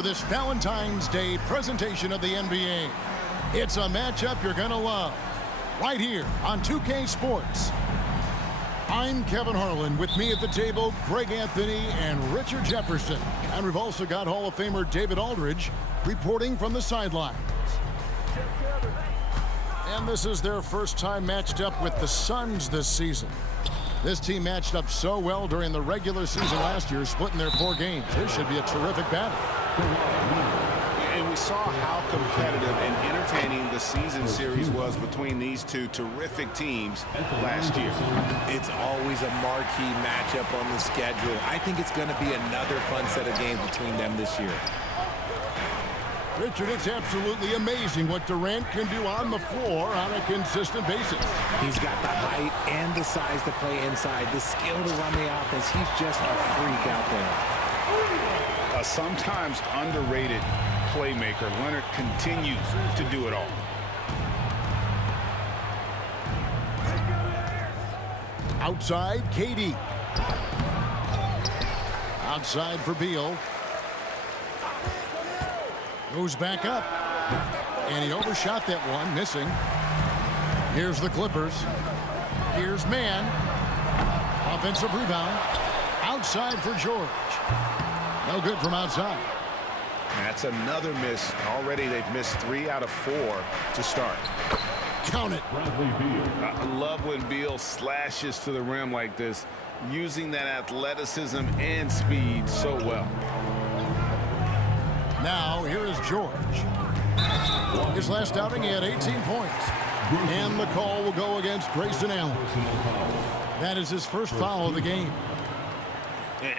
for this Valentine's Day presentation of the NBA. It's a matchup you're going to love right here on 2K Sports. I'm Kevin Harlan. With me at the table, Greg Anthony and Richard Jefferson. And we've also got Hall of Famer David Aldridge reporting from the sidelines. And this is their first time matched up with the Suns this season. This team matched up so well during the regular season last year, splitting their 4 games. This should be a terrific battle. And we saw how competitive and entertaining the season series was between these two terrific teams last year. It's always a marquee matchup on the schedule. I think it's going to be another fun set of games between them this year. Richard, it's absolutely amazing what Durant can do on the floor on a consistent basis. He's got the height and the size to play inside, the skill to run the offense. He's just a freak out there. A sometimes underrated playmaker. Leonard continues to do it all. Outside, KD. Outside for Beal. Goes back up. And he overshot that one, missing. Here's the Clippers. Here's Mann. Offensive rebound. Outside for George. No good from outside. That's another miss. Already they've missed 3 out of 4 to start. Count it. I love when Beal slashes to the rim like this, using that athleticism and speed so well. Now, here is George. His last outing, he had 18 points. And the call will go against Grayson Allen. That is his first foul of the game.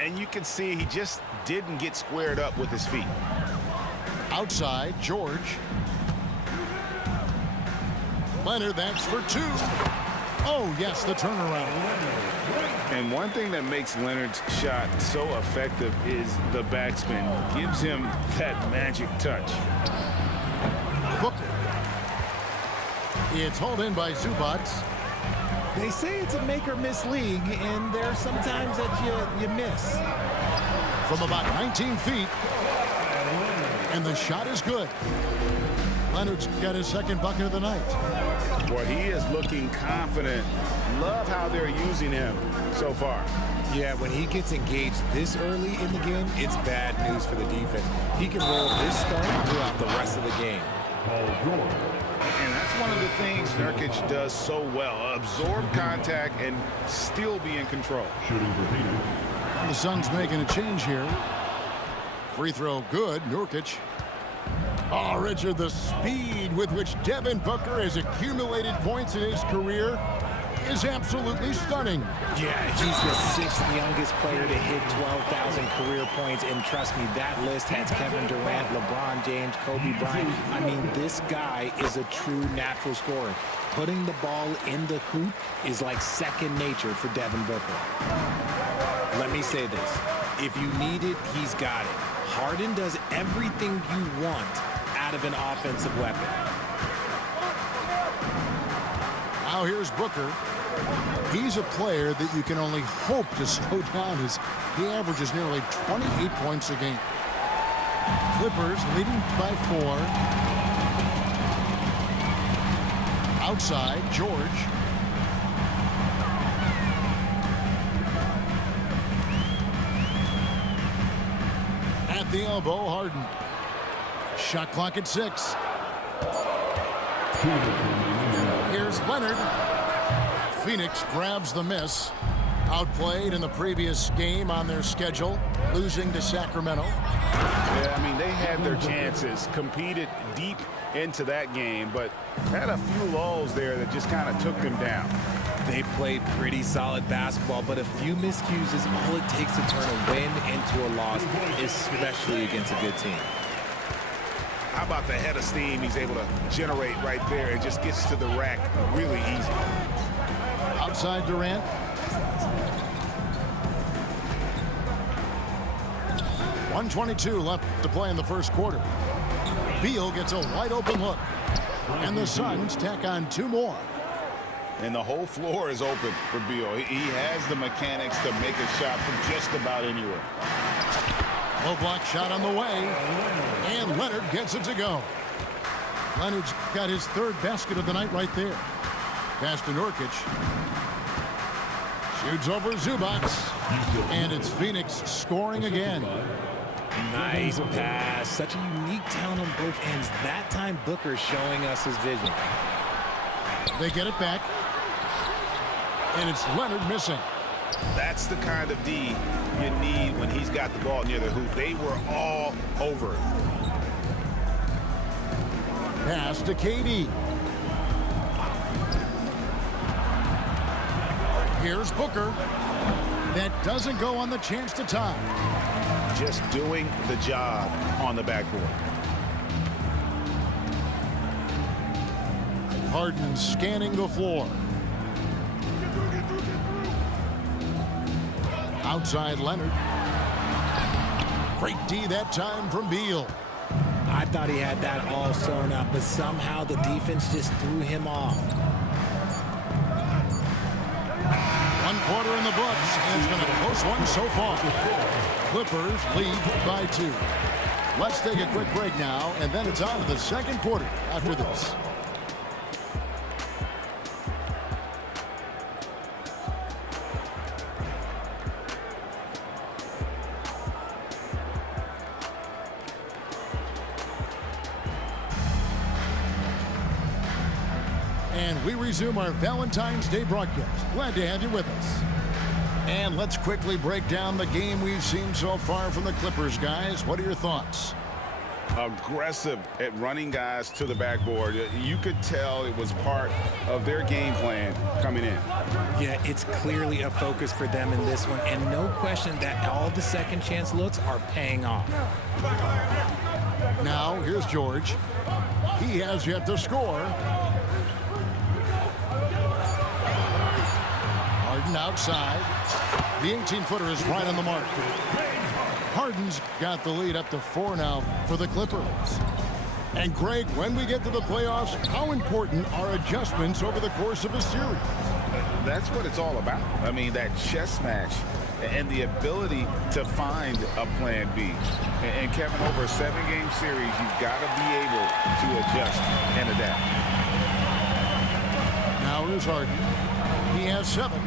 And you can see he just didn't get squared up with his feet. Outside, George. Leonard, that's for 2. Oh, yes, the turnaround. And one thing that makes Leonard's shot so effective is the backspin. Gives him that magic touch. Booker. It's hauled in by Zubac. They say it's a make-or-miss league, and there are some times that you miss. From about 19 feet. And the shot is good. Leonard's got his second bucket of the night. Boy, he is looking confident. Love how they're using him so far. Yeah, when he gets engaged this early in the game, it's bad news for the defense. He can roll this start throughout the rest of the game. And that's one of the things Nurkic does so well. Absorb contact and still be in control. And the Suns making a change here. Free throw good. Nurkic. Oh, Richard, the speed with which Devin Booker has accumulated points in his career is absolutely stunning. Yeah, he's the 6th youngest player to hit 12,000 career points, and trust me, that list has Kevin Durant, LeBron James, Kobe Bryant. I mean, this guy is a true natural scorer. Putting the ball in the hoop is like second nature for Devin Booker. Let me say this. If you need it, he's got it. Harden does everything you want out of an offensive weapon. Now here's Booker. He's a player that you can only hope to slow down as he averages nearly 28 points a game. Clippers leading by 4. Outside, George. At the elbow, Harden. Shot clock at 6. Here's Leonard. Phoenix grabs the miss. Outplayed in the previous game on their schedule, losing to Sacramento. Yeah, I mean, they had their chances, competed deep into that game, but had a few lulls there that just kind of took them down. They played pretty solid basketball, but a few miscues is all it takes to turn a win into a loss, especially against a good team. How about the head of steam he's able to generate right there? It just gets to the rack really easy. Outside Durant. .122 left to play in the first quarter. Beal gets a wide open look. And the Suns tack on 2 more. And the whole floor is open for Beal. He has the mechanics to make a shot from just about anywhere. Low block shot on the way. And Leonard gets it to go. Leonard's got his third basket of the night right there. Pass to Nurkic. Shoots over Zubac. And it's Phoenix scoring again. Nice pass. Such a unique talent on both ends. That time Booker showing us his vision. They get it back. And it's Leonard missing. That's the kind of D you need when he's got the ball near the hoop. They were all over it. Pass to KD. Here's Booker. That doesn't go on the chance to tie. Just doing the job on the backboard. Harden scanning the floor. Outside Leonard. Great D that time from Beal. I thought he had that all sewn up, but somehow the defense just threw him off. 1 quarter in the books, and it's been a close one so far. Clippers lead by 2. Let's take a quick break now, and then it's on to the second quarter after this. And we resume our Valentine's Day broadcast. Glad to have you with us. And let's quickly break down the game we've seen so far from the Clippers, guys. What are your thoughts? Aggressive at running guys to the backboard. You could tell it was part of their game plan coming in. Yeah, it's clearly a focus for them in this one, and no question that all the second chance looks are paying off. Now, here's George. He has yet to score. Harden outside. The 18-footer is right on the mark. Harden's got the lead up to 4 now for the Clippers. And Greg, when we get to the playoffs, how important are adjustments over the course of a series? That's what it's all about. I mean, that chess match and the ability to find a plan B. And Kevin, over a 7-game series, you've got to be able to adjust and adapt. Now here's Harden. He has 7.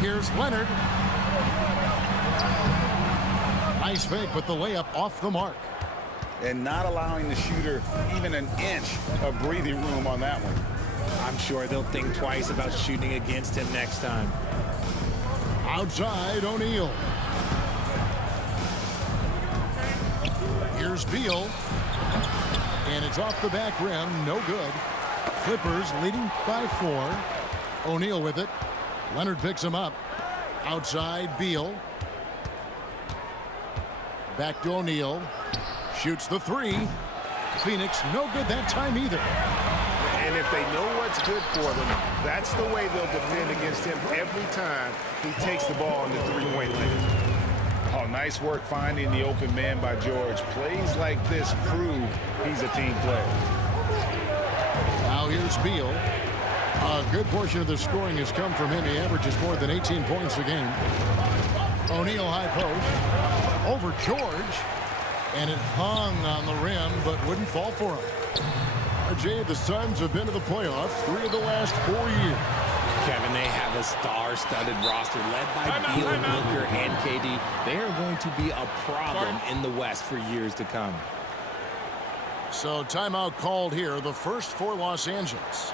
Here's Leonard. Nice fake, but the layup off the mark. And not allowing the shooter even an inch of breathing room on that one. I'm sure they'll think twice about shooting against him next time. Outside, O'Neal. Here's Beal. And it's off the back rim. No good. Clippers leading by 4. O'Neal with it. Leonard picks him up. Outside, Beal. Back to O'Neal. Shoots the 3. Phoenix, no good that time either. And if they know what's good for them, that's the way they'll defend against him every time he takes the ball in the 3-point lane. Oh, nice work finding the open man by George. Plays like this prove he's a team player. Now here's Beal. A good portion of the scoring has come from him. He averages more than 18 points a game. O'Neal high post. Over George. And it hung on the rim, but wouldn't fall for him. Jay, the Suns have been to the playoffs 3 of the last 4 years. Kevin, they have a star-studded roster led by Beal, Booker, and KD. They are going to be a problem in the West for years to come. So timeout called here, the first for Los Angeles.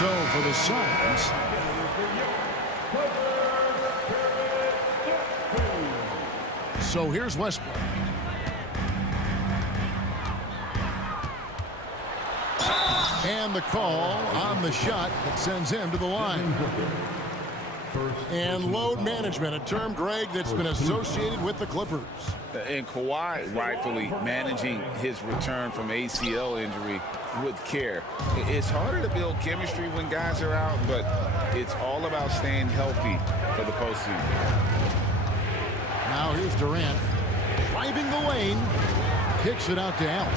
So for the Suns, so here's Westbrook. And the call on the shot that sends him to the line. And load management, a term, Greg, that's been associated with the Clippers. And Kawhi rightfully managing his return from ACL injury with care. It's harder to build chemistry when guys are out, but it's all about staying healthy for the postseason. Now here's Durant driving the lane, kicks it out to Allen.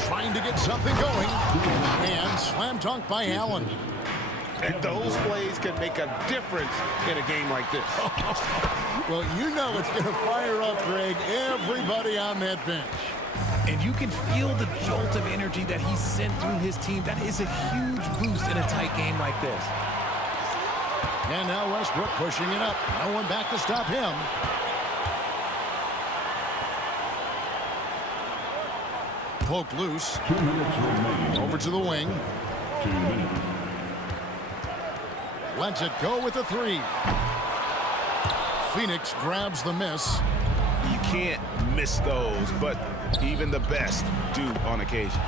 Trying to get something going, and slam dunk by Allen. And those plays can make a difference in a game like this. Well, you know it's going to fire up, Greg, everybody on that bench. And you can feel the jolt of energy that he sent through his team. That is a huge boost in a tight game like this. And now Westbrook pushing it up. No one back to stop him. Poked loose. 2 minutes remaining. Over to the wing. 2 minutes. Lets it go with a three. Phoenix grabs the miss. You can't miss those, but even the best do on occasion.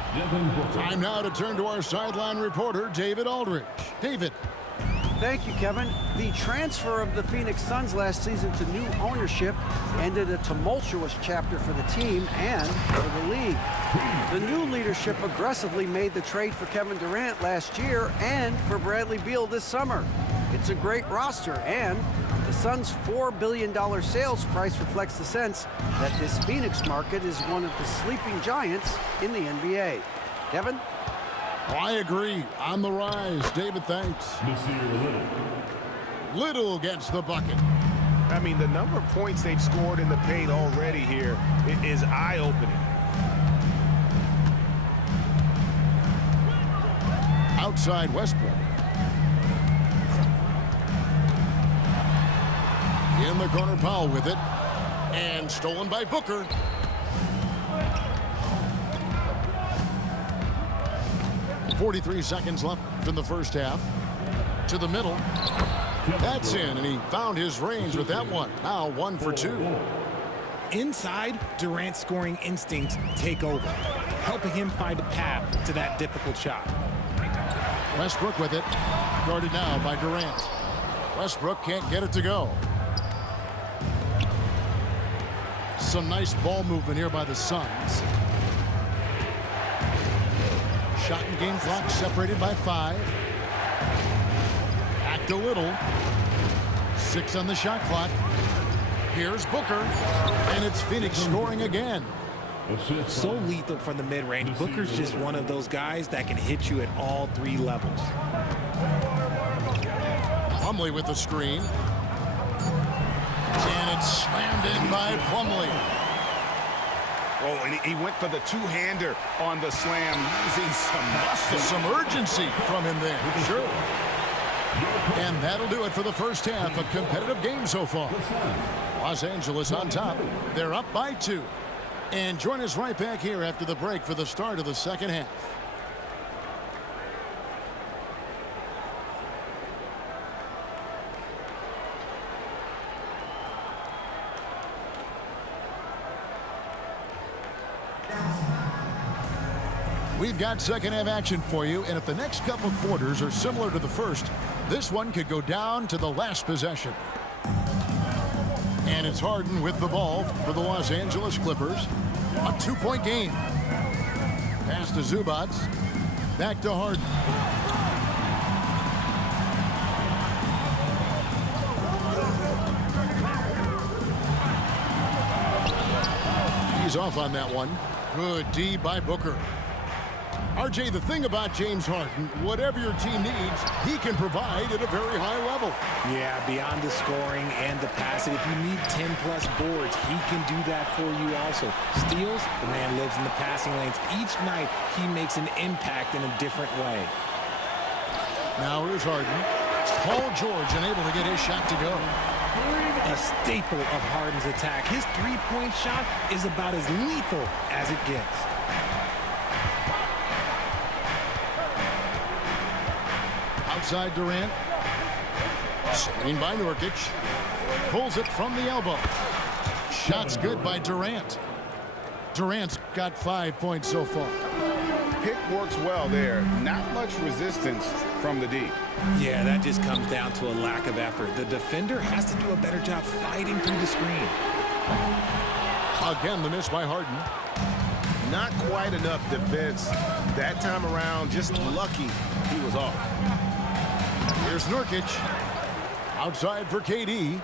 Time now to turn to our sideline reporter, David Aldridge. David. Thank you, Kevin. The transfer of the Phoenix Suns last season to new ownership ended a tumultuous chapter for the team and for the league. The new leadership aggressively made the trade for Kevin Durant last year and for Bradley Beal this summer. It's a great roster, and the Suns' $4 billion sales price reflects the sense that this Phoenix market is one of the sleeping giants in the NBA. Kevin? I agree. On the rise. David, thanks. Little gets the bucket. I mean, the number of points they've scored in the paint already here is eye-opening. Outside Westbrook. In the corner, Powell with it. And stolen by Booker. .43 seconds left in the first half. To the middle. That's in, and he found his range with that one. Now 1 for 2. Inside, Durant's scoring instincts take over, helping him find a path to that difficult shot. Westbrook with it. Guarded now by Durant. Westbrook can't get it to go. Some nice ball movement here by the Suns. Shot and game clock separated by 5. Back to Little. 6 on the shot clock. Here's Booker. And it's Phoenix scoring again. So lethal from the mid-range. Booker's just one of those guys that can hit you at all 3 levels. Plumlee with the screen. And it's slammed in by Plumlee. Oh, and he went for the two-hander on the slam, using some muscle. Some urgency from him there. Sure. And that'll do it for the first half. A competitive game so far. Los Angeles on top. They're up by 2. And join us right back here after the break for the start of the second half. We've got second half action for you, and if the next couple quarters are similar to the first, this one could go down to the last possession. And it's Harden with the ball for the Los Angeles Clippers. A 2-point game. Pass to Zubac. Back to Harden. He's off on that one. Good D by Booker. RJ, the thing about James Harden, whatever your team needs, he can provide at a very high level. Yeah, beyond the scoring and the passing, if you need 10-plus boards, he can do that for you also. Steals, the man lives in the passing lanes. Each night, he makes an impact in a different way. Now here's Harden. Paul George unable to get his shot to go. A staple of Harden's attack. His three-point shot is about as lethal as it gets. outside Durant. Screen by Nurkic. Pulls it from the elbow. Shot's good by Durant. Durant's got 5 points so far. Pick works well there. Not much resistance from the D. Yeah, that just comes down to a lack of effort. The defender has to do a better job fighting through the screen. Again, the miss by Harden. Not quite enough defense that time around. Just lucky he was off. Here's Nurkic. Outside for KD.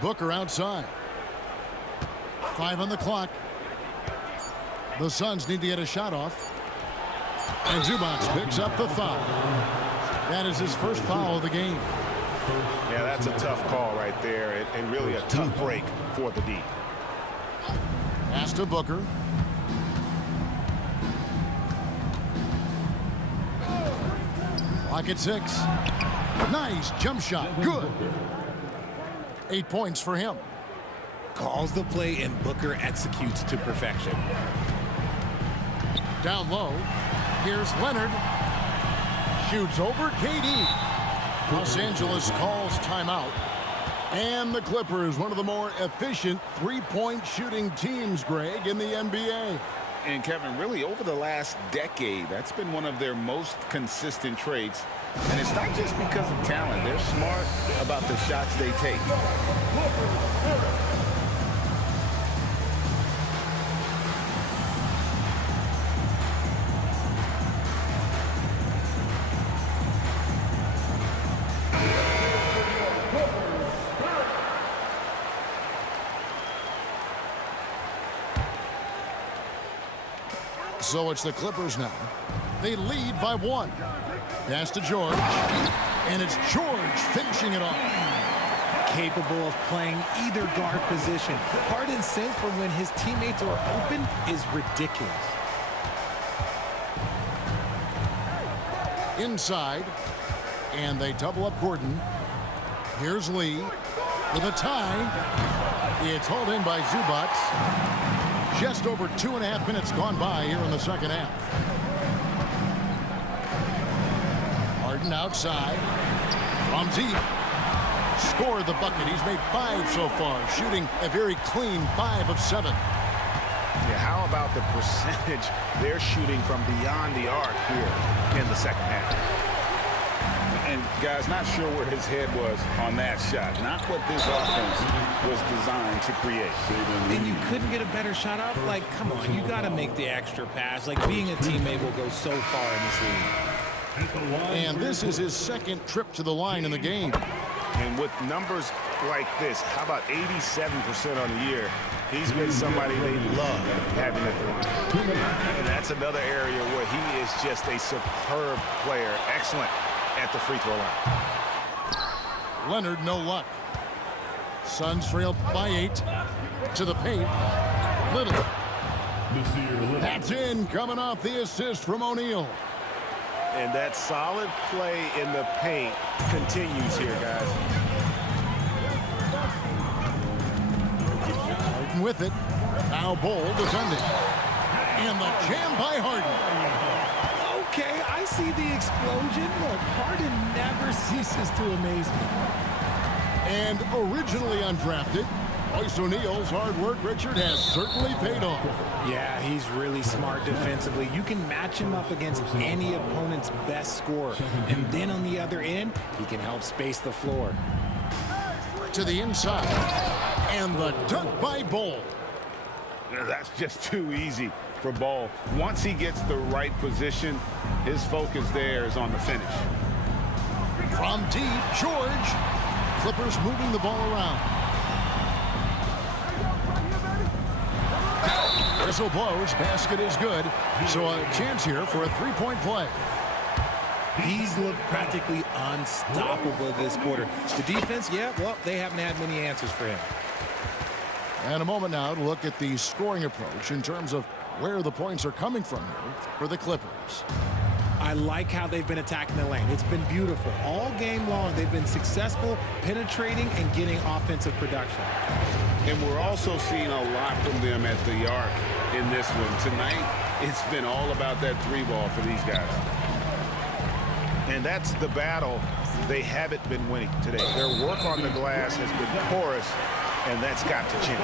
Booker outside. 5 on the clock. The Suns need to get a shot off. And Zubac picks up the foul. That is his first foul of the game. Yeah, that's a tough call right there, and really a tough break for the D. Pass to Booker. Clock at 6. Nice jump shot. Good. 8 points for him. Calls the play, and Booker executes to perfection. Down low. Here's Leonard. Shoots over KD. Los Angeles calls timeout. And the Clippers, one of the more efficient three-point shooting teams, Greg, in the NBA. And Kevin, really over the last decade, that's been one of their most consistent traits. And it's not just because of talent. They're smart about the shots they take. So it's the Clippers now. They lead by 1. Pass to George. And it's George finishing it off. Capable of playing either guard position. Harden's sense for when his teammates are open is ridiculous. Inside. And they double up Gordon. Here's Lee with a tie. It's hauled in by Zubac. Just over 2.5 minutes gone by here in the second half. Harden outside. From deep. Scored the bucket. He's made 5 so far, shooting a very clean 5 of 7. Yeah, how about the percentage they're shooting from beyond the arc here in the second half? And guys, not sure where his head was on that shot. Not what this offense was designed to create. And you couldn't get a better shot off? Like, come on, you got to make the extra pass. Like, being a teammate will go so far in this league. And this is his second trip to the line in the game. And with numbers like this, how about 87% on the year? He's been somebody they love having at the line. And that's another area where he is just a superb player. Excellent at the free throw line. Leonard, no luck. Suns trail by 8. To the paint. Little. That's in, coming off the assist from O'Neal. And that solid play in the paint continues here, guys. Harden with it. Now Bol defending. And the jam by Harden. Okay, I see the explosion. Look, Harden never ceases to amaze me. And originally undrafted, Royce O'Neal's hard work, Richard, has certainly paid off. Yeah, he's really smart defensively. You can match him up against any opponent's best scorer. And then on the other end, he can help space the floor. To the inside. And the dunk by Bol. That's just too easy for Ball. Once he gets the right position, his focus there is on the finish. From deep, George. Clippers moving the ball around. Whistle blows. Basket is good. So a chance here for a three-point play. He's looked practically unstoppable this quarter. The defense, yeah, well, they haven't had many answers for him. And a moment now to look at the scoring approach in terms of where the points are coming from here for the Clippers. I like how they've been attacking the lane. It's been beautiful. All game long, they've been successful penetrating and getting offensive production. And we're also seeing a lot from them at the arc in this one. Tonight, it's been all about that three ball for these guys. And that's the battle they haven't been winning today. Their work on the glass has been porous, and that's got to change.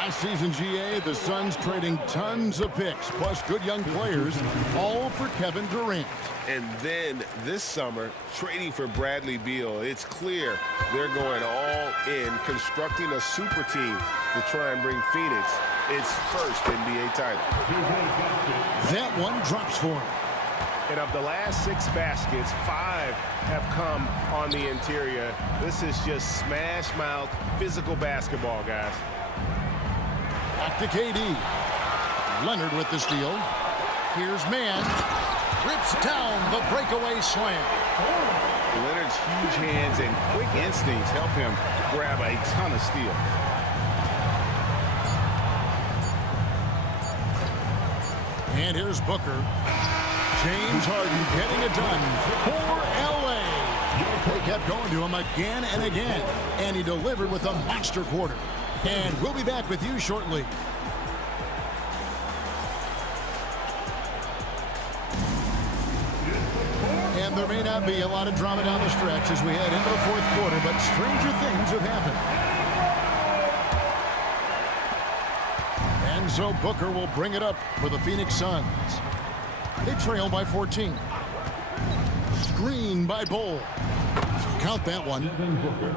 Last season, GA, the Suns trading tons of picks, plus good young players, all for Kevin Durant. And then this summer, trading for Bradley Beal, it's clear they're going all in, constructing a super team to try and bring Phoenix its first NBA title. That one drops for him. And of the last 6 baskets, 5 have come on the interior. This is just smash mouth, physical basketball, guys. Back to KD. Leonard with the steal. Here's Mann. Rips down the breakaway slam. Leonard's huge hands and quick instincts help him grab a ton of steals. And here's Booker. James Harden getting it done for LA. They kept going to him again and again, and he delivered with a monster quarter. And we'll be back with you shortly. And there may not be a lot of drama down the stretch as we head into the fourth quarter, but stranger things have happened. And so Booker will bring it up for the Phoenix Suns. They trail by 14. Screen by Bull. Count that one.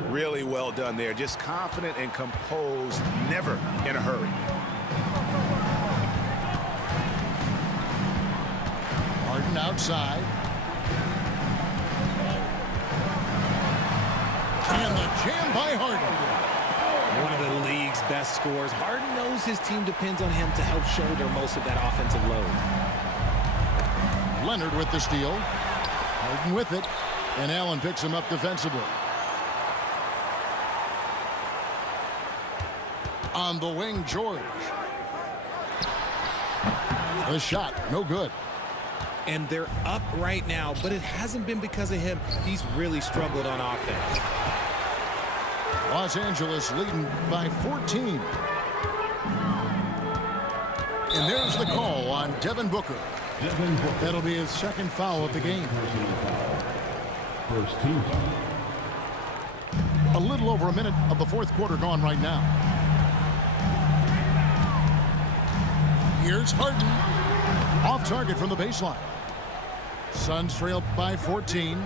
Really well done there. Just confident and composed, never in a hurry. Harden outside. And the jam by Harden. One of the league's best scorers. Harden knows his team depends on him to help shoulder most of that offensive load. Leonard with the steal. Harden with it. And Allen picks him up defensively. On the wing, George. The shot, no good. And they're up right now, but it hasn't been because of him. He's really struggled on offense. Los Angeles leading by 14. And there's the call on Devin Booker. That'll be his second foul of the game. First team. A little over a minute of the fourth quarter gone right now. Here's Harden. Off target from the baseline. Suns trail by 14.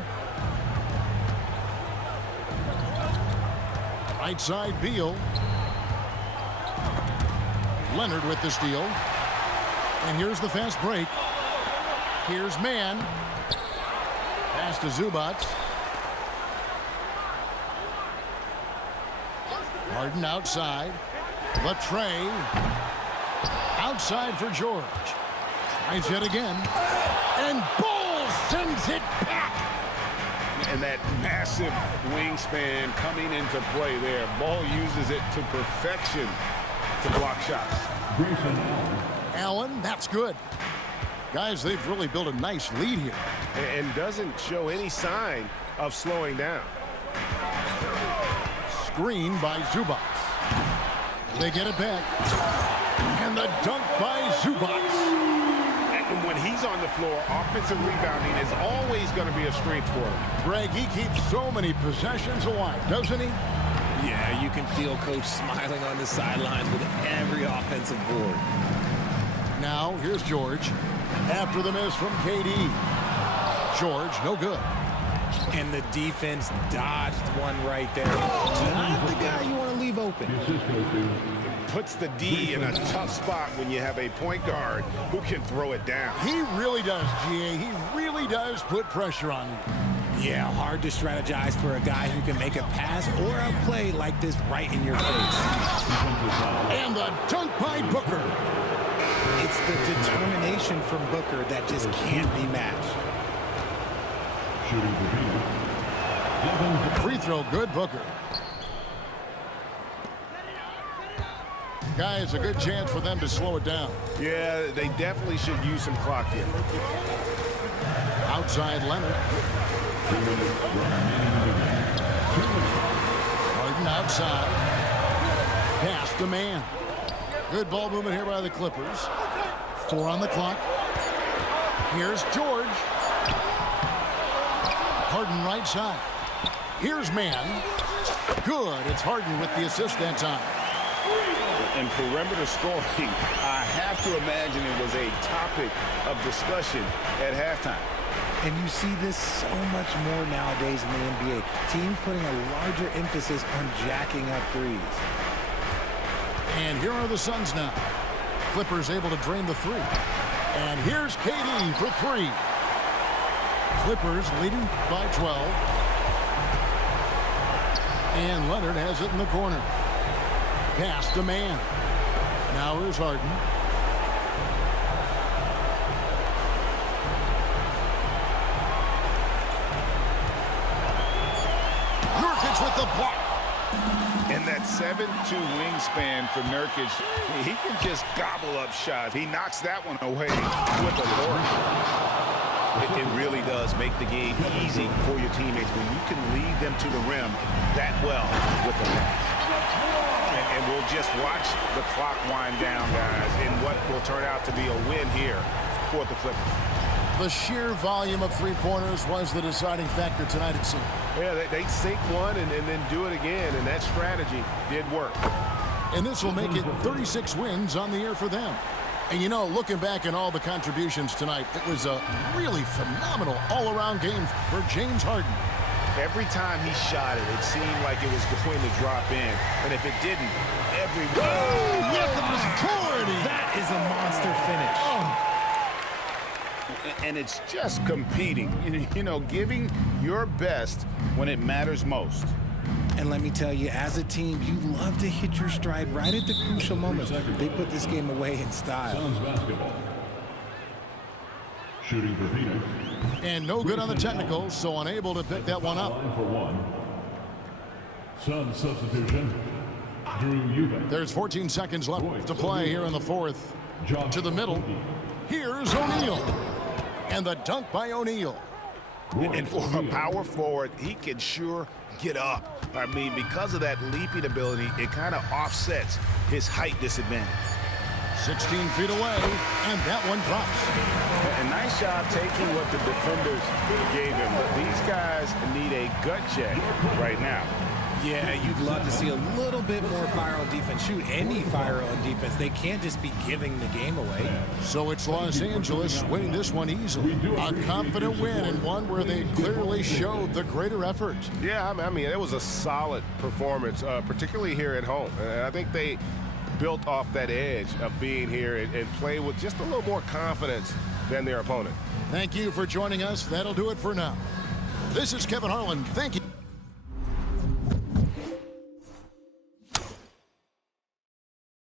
Right side, Beal. Leonard with the steal. And here's the fast break. Here's Mann. Pass to Zubac. Harden outside. Latrey. Outside for George. Tries yet again. And Bull sends it back. And that massive wingspan coming into play there. Ball uses it to perfection to block shots. Allen, that's good. Guys, they've really built a nice lead here. And doesn't show any sign of slowing down. Screen by Zubac. They get it back. And the dunk by Zubac. And when he's on the floor, offensive rebounding is always going to be a strength for him. Greg, he keeps so many possessions alive, doesn't he? Yeah, you can feel Coach smiling on the sidelines with every offensive board. Now, here's George. After the miss from KD. George, no good. And the defense dodged one right there. Not the guy you want to leave open. Puts the D in a tough spot when you have a point guard who can throw it down. He really does, GA. He really does put pressure on you. Yeah, hard to strategize for a guy who can make a pass or a play like this right in your face. And the dunk by Booker. It's the determination from Booker that just can't be matched. Free throw, good, Booker. Guys, a good chance for them to slow it down. Yeah, they definitely should use some clock here. Outside Leonard. Harden outside. Pass to Mann. Good ball movement here by the Clippers. 4 on the clock. Here's George. Harden right side. Here's man. Good. It's Harden with the assist that time. And perimeter scoring, I have to imagine it was a topic of discussion at halftime. And you see this so much more nowadays in the NBA. Teams putting a larger emphasis on jacking up threes. And here are the Suns now. Clippers able to drain the three. And here's KD for three. Clippers leading by 12. And Leonard has it in the corner. Pass to man. Now here's Harden. Nurkic with the block. And that 7'2" wingspan for Nurkic, he can just gobble up shots. He knocks that one away with authority. It really does make the game easy for your teammates when you can lead them to the rim that well with the pass. And we'll just watch the clock wind down, guys, in what will turn out to be a win here for the Clippers. The sheer volume of three-pointers was the deciding factor tonight, it seemed. Yeah, they sink one and then do it again, and that strategy did work. And this will make it 36 wins on the year for them. And, you know, looking back at all the contributions tonight, it was a really phenomenal all-around game for James Harden. Every time he shot it, it seemed like it was going to drop in. And if it didn't, every... Oh, with authority! That is a monster finish. Oh. And it's just competing, you know, giving your best when it matters most. And let me tell you, as a team, you love to hit your stride right at the crucial moments. They put this game away in style. Suns basketball. Shooting for Phoenix. And no good on the technicals, so unable to pick that one up. Line for one. Suns substitution. Drew Eubanks. There's 14 seconds left to play here in the fourth. To the middle. Here's O'Neal. And the dunk by O'Neal. And for a power forward, he can sure get up. I mean, because of that leaping ability, it kind of offsets his height disadvantage. 16 feet away, and that one drops. A nice job taking what the defenders gave him. But these guys need a gut check right now. Yeah, you'd love to see a little bit more fire on defense. Shoot, any fire on defense. They can't just be giving the game away. So it's Los Angeles winning this one easily. A confident win, and one where they clearly showed the greater effort. Yeah, I mean, it was a solid performance, particularly here at home. And I think they built off that edge of being here and play with just a little more confidence than their opponent. Thank you for joining us. That'll do it for now. This is Kevin Harlan. Thank you.